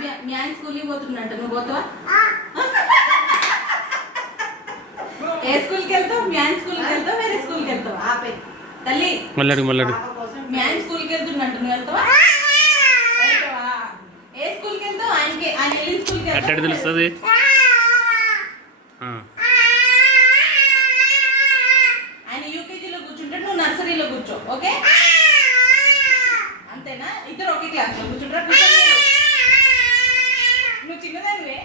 మీ ఆయన స్కూల్కి పోతున్నట్టు నువ్వు పోతావా? ఏ స్కూల్కి వెళ్తావు? మీ ఆయన స్కూల్కి వెళ్తావు, వేరే స్కూల్కి వెళ్తావు? ఆపే తల్లి మళ్ళీ మీ ఆయన స్కూల్కి వెళ్తున్నట్టు నువ్వు వెళ్తావా? ఏ స్కూల్కి వెళ్తావు? ఆయన వెళ్ళిన స్కూల్కి ఎట్ట తెలుస్తుంది? ఆయన యూకేజీలో కూర్చుంటాడు, నువ్వు నర్సరీలో కూర్చో. ఓకే అంతేనా? ఇద్దరు ఒకే క్లాస్లో కూర్చుంటారా? నువ్వు చిన్నదానివే.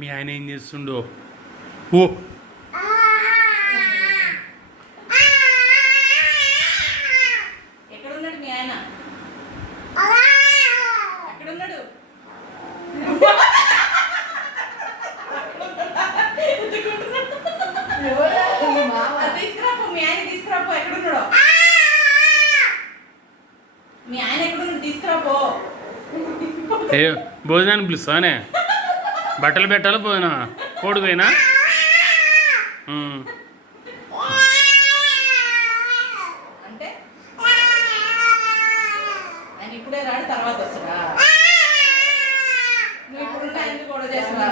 మీ ఆయన ఏం చేస్తుండో? ఓ ఎక్కడున్నాడు మీ ఆయన? ఎక్కడున్నాడు? తీసుకురాపో, మీ ఆయన తీసుకురాపో. ఎక్కడున్నాడో మీ ఆయన ఎక్కడున్నాడు? తీసుకురాపో. ఏ భోజనానికి పిలుస్తానే? బట్టలు పెట్టాలి, భోజనం కోడిపోయినా అంటే ఆయన ఇప్పుడే రాడు, తర్వాత వస్తాడా? నువ్వు ఇప్పుడు ఆయన కూడా చేస్తావా?